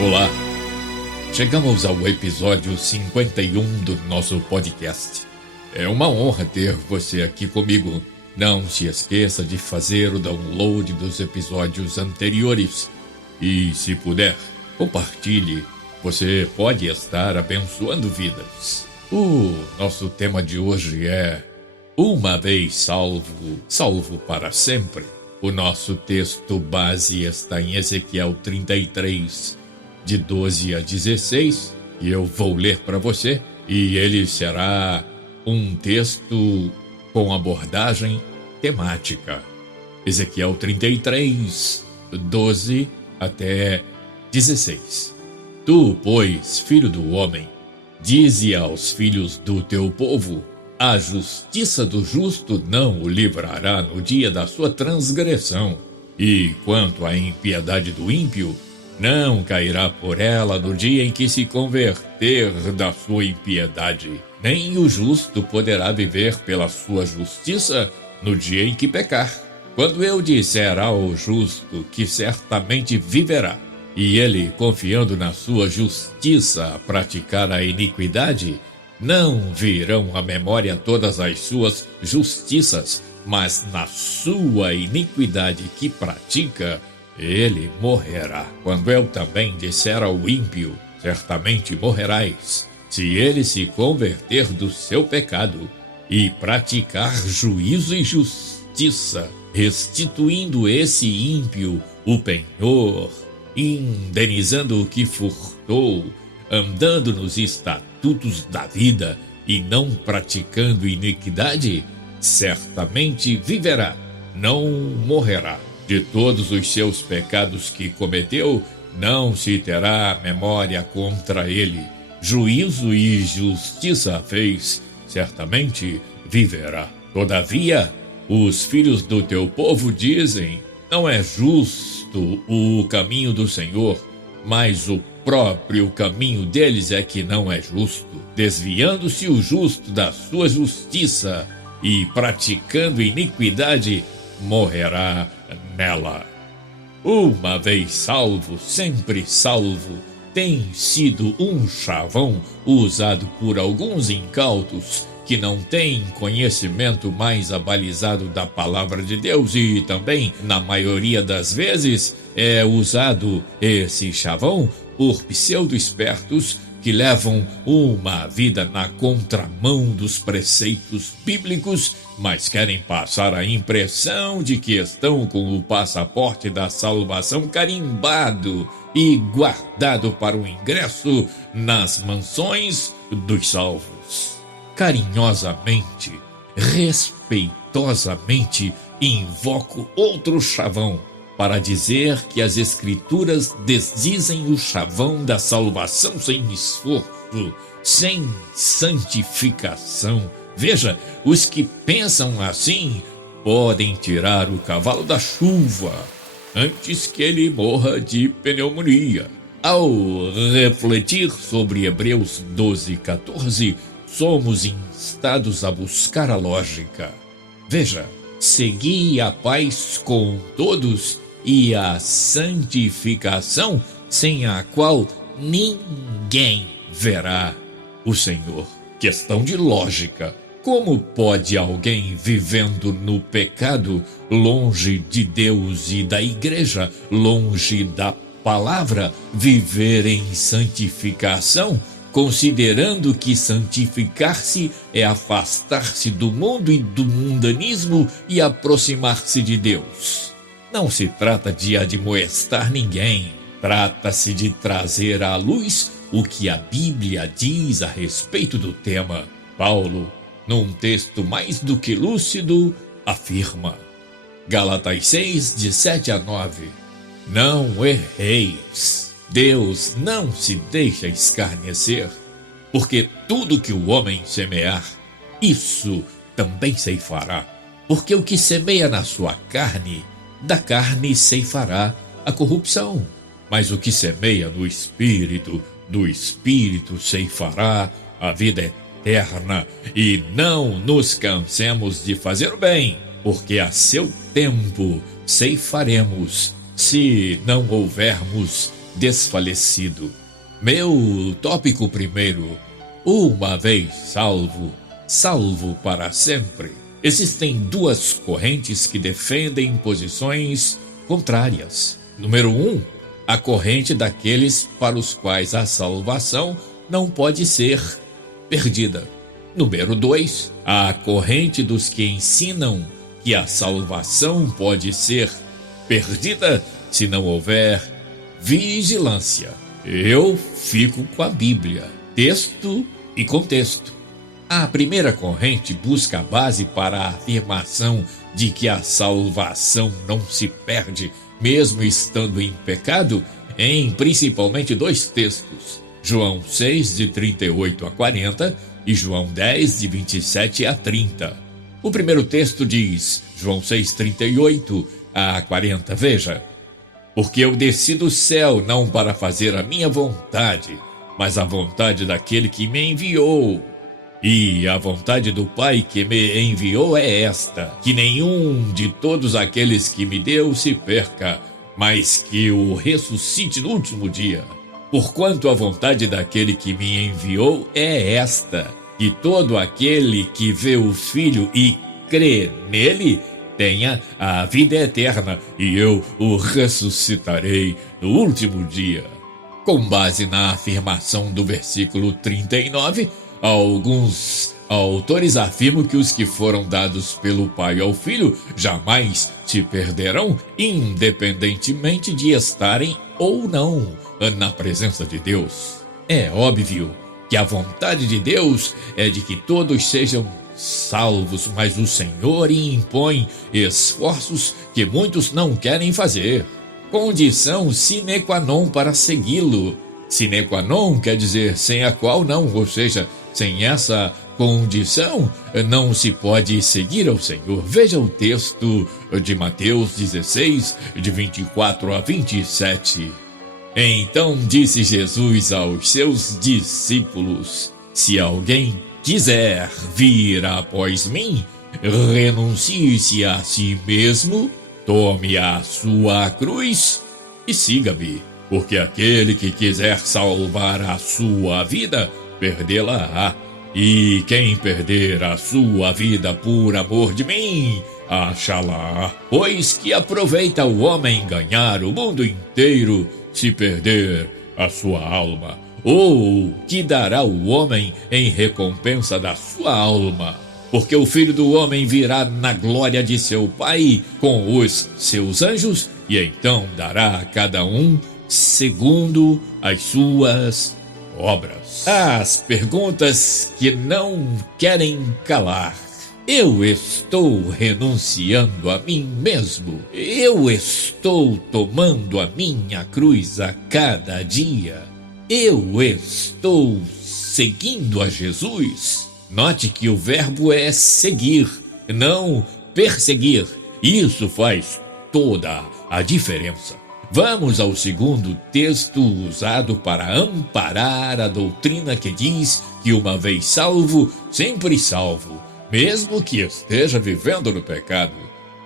Olá, chegamos ao episódio 51 do nosso podcast. É uma honra ter você aqui comigo. Não se esqueça de fazer o download dos episódios anteriores e, se puder, compartilhe. Você pode estar abençoando vidas. O nosso tema de hoje é uma vez salvo, salvo para sempre. O nosso texto base está em Ezequiel 33, de 12 a 16, e eu vou ler para você, e ele será um texto com abordagem temática. Ezequiel 33, 12 até 16. Tu, pois, filho do homem, dize aos filhos do teu povo: a justiça do justo não o livrará no dia da sua transgressão, e quanto à impiedade do ímpio, não cairá por ela no dia em que se converter da sua impiedade, nem o justo poderá viver pela sua justiça no dia em que pecar. Quando eu disser ao justo que certamente viverá, e ele, confiando na sua justiça, praticar a iniquidade, não virão à memória todas as suas justiças, mas na sua iniquidade que pratica, ele morrerá. Quando eu também disser ao ímpio: certamente morrerás, se ele se converter do seu pecado e praticar juízo e justiça, restituindo esse ímpio o penhor, indenizando o que furtou, andando nos estatutos da vida e não praticando iniquidade, certamente viverá, não morrerá. De todos os seus pecados que cometeu, não se terá memória contra ele. Juízo e justiça fez, certamente viverá. Todavia, os filhos do teu povo dizem: não é justo o caminho do Senhor, mas o próprio caminho deles é que não é justo. Desviando-se o justo da sua justiça e praticando iniquidade, morrerá nela. Uma vez salvo, sempre salvo, tem sido um chavão usado por alguns incautos que não têm conhecimento mais abalizado da palavra de Deus, e também, na maioria das vezes, é usado esse chavão por pseudo-espertos que levam uma vida na contramão dos preceitos bíblicos, mas querem passar a impressão de que estão com o passaporte da salvação carimbado e guardado para o ingresso nas mansões dos salvos. Carinhosamente, respeitosamente, invoco outro chavão para dizer que as Escrituras desdizem o chavão da salvação sem esforço, sem santificação. Veja, os que pensam assim podem tirar o cavalo da chuva antes que ele morra de pneumonia. Ao refletir sobre Hebreus 12:14, somos instados a buscar a lógica. Veja, segui a paz com todos e a santificação, sem a qual ninguém verá o Senhor. Questão de lógica. Como pode alguém vivendo no pecado, longe de Deus e da igreja, longe da palavra, viver em santificação, considerando que santificar-se é afastar-se do mundo e do mundanismo e aproximar-se de Deus? Não se trata de admoestar ninguém, trata-se de trazer à luz o que a Bíblia diz a respeito do tema. Paulo, num texto mais do que lúcido, afirma, Gálatas 6, de 7 a 9, não erreis. Deus não se deixa escarnecer, porque tudo que o homem semear, isso também ceifará. Porque o que semeia na sua carne, da carne ceifará a corrupção. Mas o que semeia no Espírito, do Espírito ceifará a vida eterna. E não nos cansemos de fazer o bem, porque a seu tempo ceifaremos, se não houvermos desfalecido. Meu tópico primeiro: uma vez salvo, salvo para sempre. Existem duas correntes que defendem posições contrárias. Número 1, a corrente daqueles para os quais a salvação não pode ser perdida. Número 2, a corrente dos que ensinam que a salvação pode ser perdida se não houver vigilância. Eu fico com a Bíblia, texto e contexto. A primeira corrente busca a base para a afirmação de que a salvação não se perde, mesmo estando em pecado, em principalmente dois textos: João 6, de 38 a 40 e João 10, de 27 a 30. O primeiro texto diz, João 6, 38 a 40, veja: porque eu desci do céu não para fazer a minha vontade, mas a vontade daquele que me enviou. E a vontade do Pai que me enviou é esta: que nenhum de todos aqueles que me deu se perca, mas que o ressuscite no último dia. Porquanto a vontade daquele que me enviou é esta: que todo aquele que vê o Filho e crê nele tenha a vida eterna, e eu o ressuscitarei no último dia. Com base na afirmação do versículo 39, alguns autores afirmam que os que foram dados pelo Pai ao Filho jamais se perderão, independentemente de estarem ou não na presença de Deus. É óbvio que a vontade de Deus é de que todos sejam salvos, mas o Senhor impõe esforços que muitos não querem fazer. Condição sine qua non para segui-lo. Sine qua non quer dizer sem a qual não, ou seja, sem essa condição não se pode seguir ao Senhor. Veja o texto de Mateus 16, de 24 a 27. Então disse Jesus aos seus discípulos: se alguém quiser vir após mim, renuncie-se a si mesmo, tome a sua cruz e siga-me. Porque aquele que quiser salvar a sua vida, perdê-la-á. E quem perder a sua vida por amor de mim, achá-la. Pois que aproveita o homem ganhar o mundo inteiro, se perder a sua alma? Ou que dará o homem em recompensa da sua alma? Porque o Filho do Homem virá na glória de seu Pai com os seus anjos, e então dará a cada um segundo as suas obras. As perguntas que não querem calar. Eu estou renunciando a mim mesmo. Eu estou tomando a minha cruz a cada dia. Eu estou seguindo a Jesus. Note que o verbo é seguir, não perseguir. Isso faz toda a diferença. Vamos ao segundo texto usado para amparar a doutrina que diz que uma vez salvo, sempre salvo, mesmo que esteja vivendo no pecado.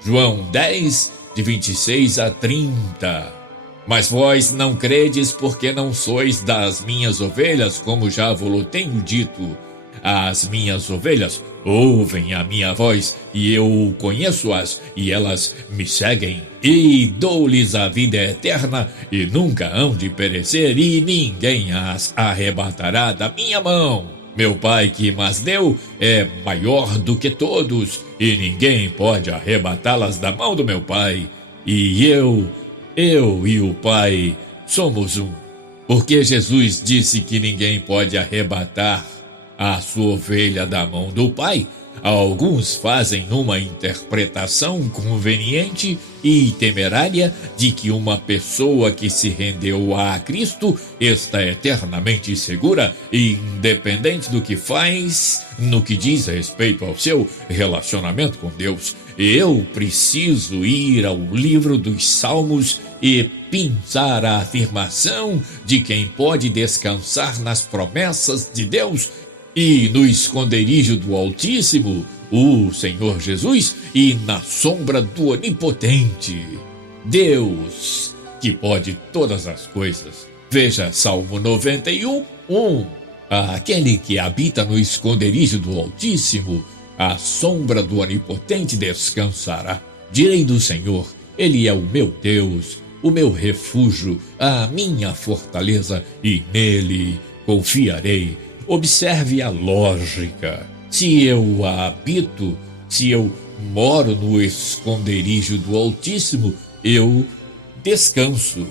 João 10, de 26 a 30. Mas vós não credes porque não sois das minhas ovelhas, como já vos tenho dito. As minhas ovelhas ouvem a minha voz, e eu conheço-as, e elas me seguem. E dou-lhes a vida eterna, e nunca hão de perecer, e ninguém as arrebatará da minha mão. Meu Pai que mas deu é maior do que todos, e ninguém pode arrebatá-las da mão do meu Pai. E eu e o Pai somos um. Porque Jesus disse que ninguém pode arrebatar a sua ovelha da mão do Pai. Alguns fazem uma interpretação conveniente e temerária de que uma pessoa que se rendeu a Cristo está eternamente segura e independente do que faz no que diz respeito ao seu relacionamento com Deus. Eu preciso ir ao livro dos Salmos e pensar a afirmação de quem pode descansar nas promessas de Deus e no esconderijo do Altíssimo, o Senhor Jesus, e na sombra do Onipotente. Deus que pode todas as coisas. Veja Salmo 91, 1. Aquele que habita no esconderijo do Altíssimo, à sombra do Onipotente descansará. Direi do Senhor, Ele é o meu Deus, o meu refúgio, a minha fortaleza, e nele confiarei. Observe a lógica. Se eu habito, se eu moro no esconderijo do Altíssimo, eu descanso.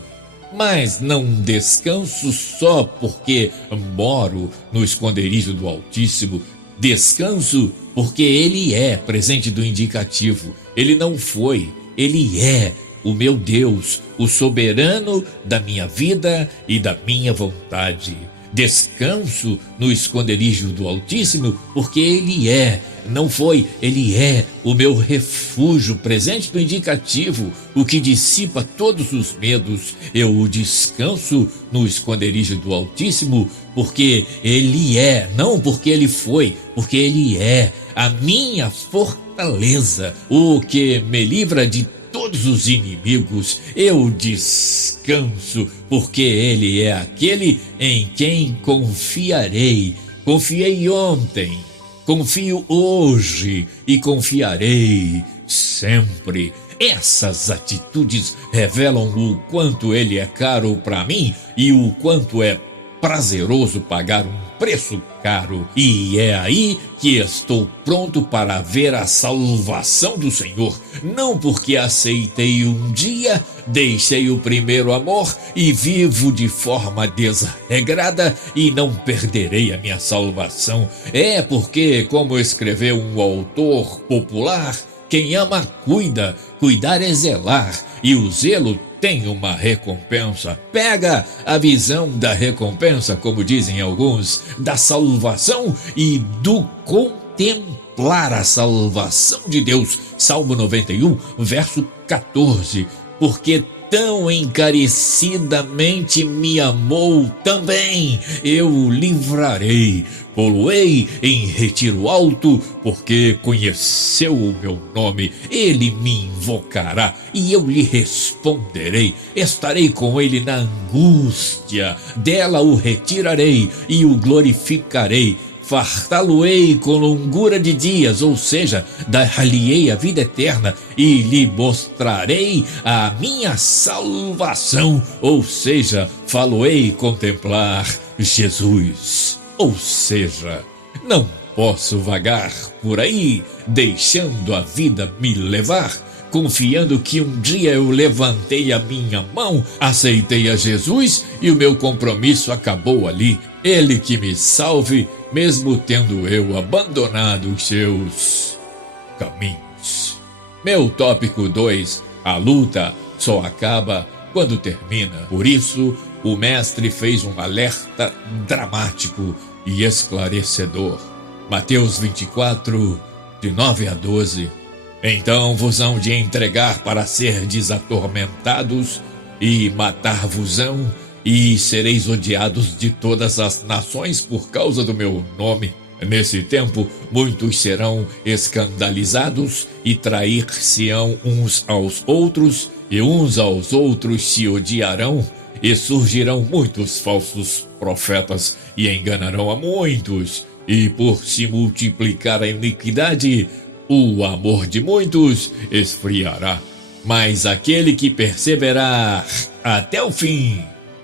Mas não descanso só porque moro no esconderijo do Altíssimo. Descanso porque Ele é presente do indicativo. Ele não foi, Ele é o meu Deus, o soberano da minha vida e da minha vontade. Descanso no esconderijo do Altíssimo porque Ele é, não foi, Ele é o meu refúgio, presente do indicativo, o que dissipa todos os medos. Eu descanso no esconderijo do Altíssimo porque Ele é, não porque Ele foi, porque Ele é a minha fortaleza, o que me livra de todos os inimigos. Eu descanso porque Ele é aquele em quem confiarei. Confiei ontem, confio hoje e confiarei sempre. Essas atitudes revelam o quanto Ele é caro para mim e o quanto é prazeroso pagar um preço caro. E é aí que estou pronto para ver a salvação do Senhor. Não porque aceitei um dia, deixei o primeiro amor e vivo de forma desregrada e não perderei a minha salvação. É porque, como escreveu um autor popular, quem ama cuida, cuidar é zelar, e o zelo tem uma recompensa. Pega a visão da recompensa, como dizem alguns, da salvação e do contemplar a salvação de Deus. Salmo 91, verso 14. Porque tão encarecidamente me amou, também eu livrarei. Poloei em retiro alto, porque conheceu o meu nome. Ele me invocará e eu lhe responderei. Estarei com ele na angústia, dela o retirarei e o glorificarei. Fartá-lo-ei com longura de dias, ou seja, dar-lhe-ei a vida eterna, e lhe mostrarei a minha salvação, ou seja, falo-ei contemplar Jesus. Ou seja, não posso vagar por aí, deixando a vida me levar, confiando que um dia eu levantei a minha mão, aceitei a Jesus e o meu compromisso acabou ali. Ele que me salve, mesmo tendo eu abandonado os seus caminhos. Meu tópico 2, a luta só acaba quando termina. Por isso, o mestre fez um alerta dramático e esclarecedor. Mateus 24, de 9 a 12. Então vos hão de entregar para serdes atormentados e matar-vos-ão, e sereis odiados de todas as nações por causa do meu nome. Nesse tempo, muitos serão escandalizados e trair-se-ão uns aos outros, e uns aos outros se odiarão, e surgirão muitos falsos profetas e enganarão a muitos. E por se multiplicar a iniquidade, o amor de muitos esfriará. Mas aquele que perseverar até o fim,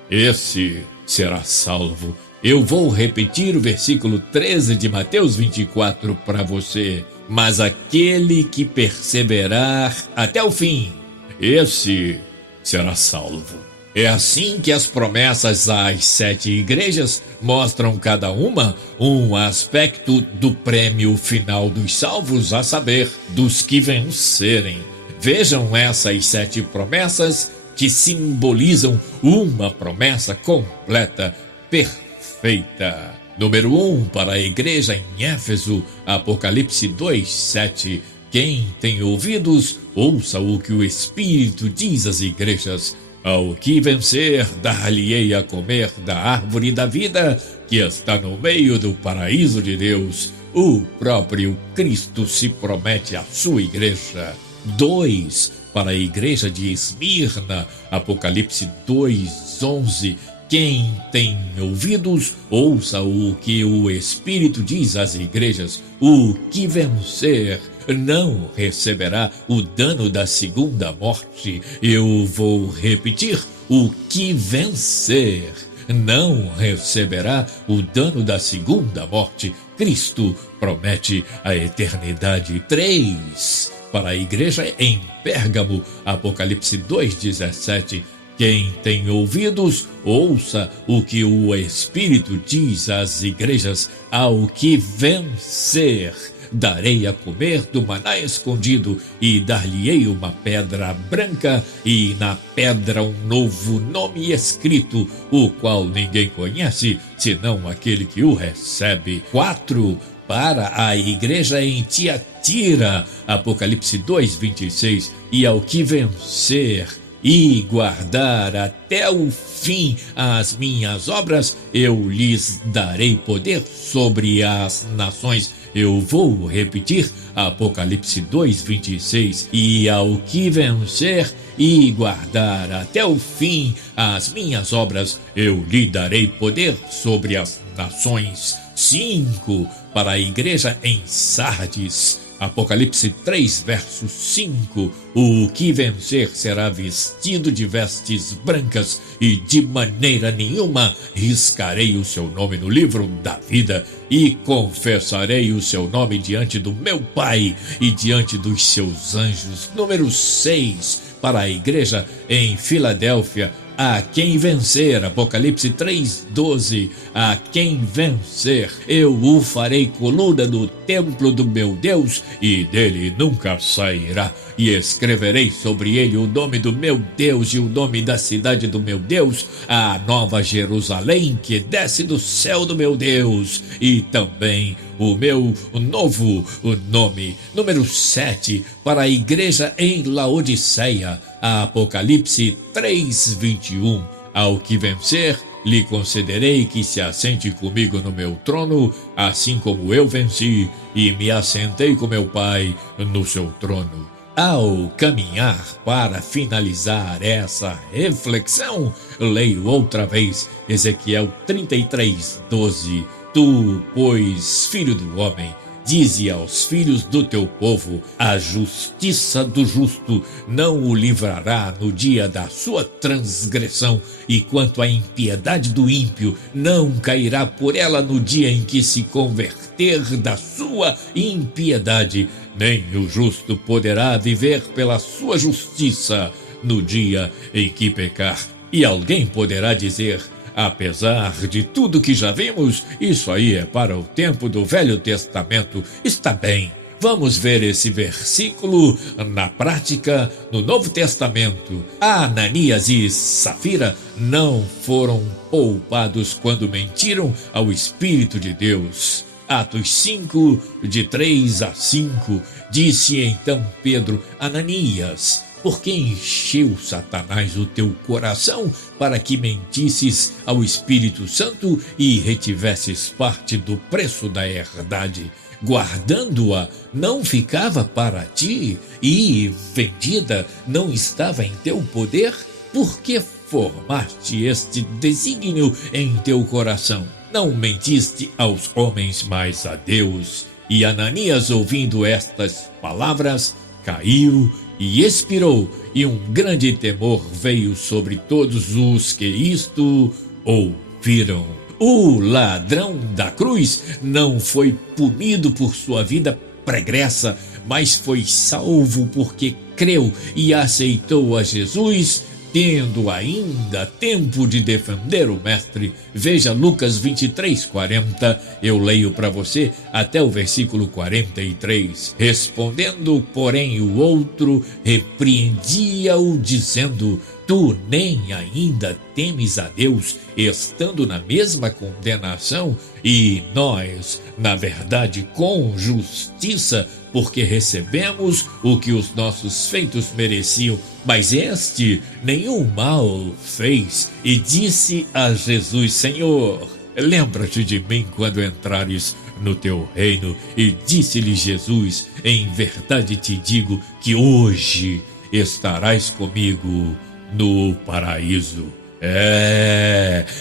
esse será salvo. Eu vou repetir o versículo 13 de Mateus 24 para você. Mas aquele que perseverar até o fim, esse será salvo. É assim que as promessas às 7 igrejas mostram cada uma um aspecto do prêmio final dos salvos, a saber, dos que vencerem. Vejam essas 7 promessas que simbolizam uma promessa completa, perfeita. Número 1, para a igreja em Éfeso, Apocalipse 2:7. Quem tem ouvidos, ouça o que o Espírito diz às igrejas. Ao que vencer, dar-lhe-ei a comer da árvore da vida, que está no meio do paraíso de Deus. O próprio Cristo se promete à sua igreja. 2, para a igreja de Esmirna, Apocalipse 2:11. Quem tem ouvidos, ouça o que o Espírito diz às igrejas. O que vencer não receberá o dano da segunda morte. Eu vou repetir: o que vencer não receberá o dano da segunda morte. Cristo promete a eternidade. 3. Para a igreja em Pérgamo, Apocalipse 2:17. Quem tem ouvidos, ouça o que o Espírito diz às igrejas. Ao que vencer, darei a comer do maná escondido, e dar-lhe-ei uma pedra branca, e na pedra um novo nome escrito, o qual ninguém conhece, senão aquele que o recebe. 4. Para a igreja em Tiatira, Apocalipse 2:26. E ao que vencer e guardar até o fim as minhas obras, eu lhes darei poder sobre as nações. Eu vou repetir, Apocalipse 2:26. E ao que vencer e guardar até o fim as minhas obras, eu lhe darei poder sobre as nações. 5. Para a igreja em Sardes, Apocalipse 3:5. O que vencer será vestido de vestes brancas, e de maneira nenhuma riscarei o seu nome no livro da vida, e confessarei o seu nome diante do meu Pai e diante dos seus anjos. Número 6. Para a igreja em Filadélfia, a quem vencer, Apocalipse 3:12. A quem vencer, eu o farei coluna no templo do meu Deus, e dele nunca sairá. E escreverei sobre ele o nome do meu Deus e o nome da cidade do meu Deus, a nova Jerusalém que desce do céu do meu Deus, e também o meu novo nome. Número 7. Para a igreja em Laodiceia, Apocalipse 3:21. Ao que vencer, lhe concederei que se assente comigo no meu trono, assim como eu venci e me assentei com meu Pai no seu trono. Ao caminhar para finalizar essa reflexão, leio outra vez Ezequiel 33:12. Tu, pois, filho do homem, dize aos filhos do teu povo: a justiça do justo não o livrará no dia da sua transgressão, e quanto à impiedade do ímpio, não cairá por ela no dia em que se converter da sua impiedade, nem o justo poderá viver pela sua justiça no dia em que pecar. E alguém poderá dizer: apesar de tudo que já vimos, isso aí é para o tempo do Velho Testamento. Está bem, vamos ver esse versículo na prática no Novo Testamento. Ananias e Safira não foram poupados quando mentiram ao Espírito de Deus. Atos 5, de 3-5, disse então Pedro: Ananias, por que encheu Satanás o teu coração para que mentisses ao Espírito Santo e retivesses parte do preço da herdade? Guardando-a, não ficava para ti, e vendida não estava em teu poder? Por que formaste este desígnio em teu coração? Não mentiste aos homens, mas a Deus. E Ananias, ouvindo estas palavras, caiu e expirou, e um grande temor veio sobre todos os que isto ouviram. O ladrão da cruz não foi punido por sua vida pregressa, mas foi salvo porque creu e aceitou a Jesus, tendo ainda tempo de defender o mestre. Veja Lucas 23:40, eu leio para você até o versículo 43. Respondendo, porém, o outro repreendia-o, dizendo: tu nem ainda temes a Deus, estando na mesma condenação? E nós, na verdade, com justiça, porque recebemos o que os nossos feitos mereciam. Mas este nenhum mal fez, e disse a Jesus: Senhor, lembra-te de mim quando entrares no teu reino. E disse-lhe Jesus: em verdade te digo que hoje estarás comigo no paraíso.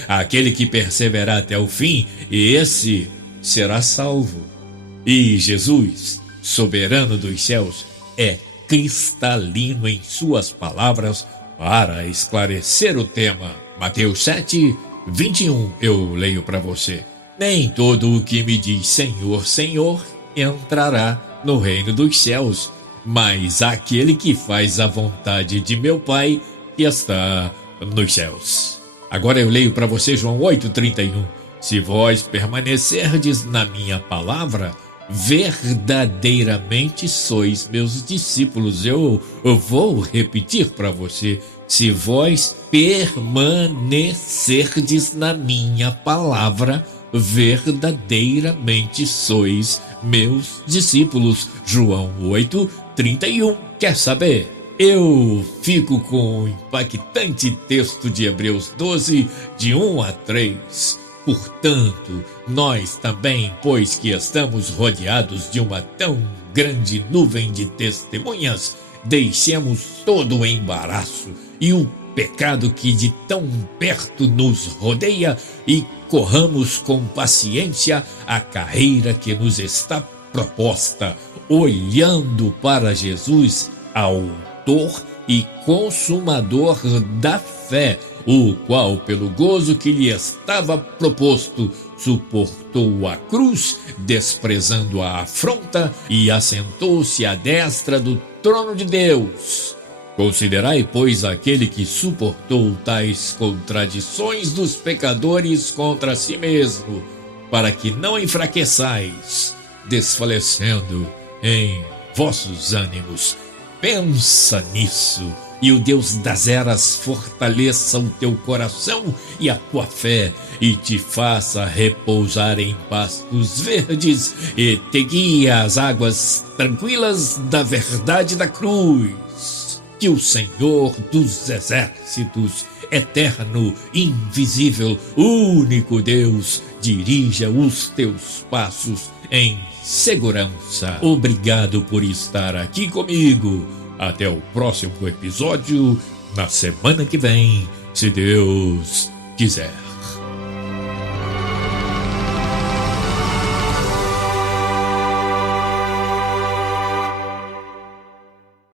Aquele que perseverar até o fim, esse será salvo. E Jesus, soberano dos céus, é cristalino em suas palavras para esclarecer o tema. Mateus 7:21, eu leio para você. Nem todo o que me diz Senhor, Senhor, entrará no reino dos céus, mas aquele que faz a vontade de meu Pai que está nos céus. Agora eu leio para você João 8:31. Se vós permanecerdes na minha palavra, verdadeiramente sois meus discípulos. Eu vou repetir para você. Se vós permanecerdes na minha palavra, verdadeiramente sois meus discípulos. João 8:31. Quer saber? Eu fico com o impactante texto de Hebreus 12, de 1-3. Portanto, nós também, pois que estamos rodeados de uma tão grande nuvem de testemunhas, deixemos todo o embaraço e o pecado que de tão perto nos rodeia e corramos com paciência a carreira que nos está proposta, olhando para Jesus, autor e consumador da fé, o qual, pelo gozo que lhe estava proposto, suportou a cruz, desprezando a afronta, e assentou-se à destra do trono de Deus. Considerai, pois, aquele que suportou tais contradições dos pecadores contra si mesmo, para que não enfraqueçais, desfalecendo em vossos ânimos. Pensa nisso, e o Deus das eras fortaleça o teu coração e a tua fé, e te faça repousar em pastos verdes, e te guie às águas tranquilas da verdade da cruz. Que o Senhor dos exércitos, eterno, invisível, único Deus, dirija os teus passos em segurança. Obrigado por estar aqui comigo. Até o próximo episódio, na semana que vem, se Deus quiser.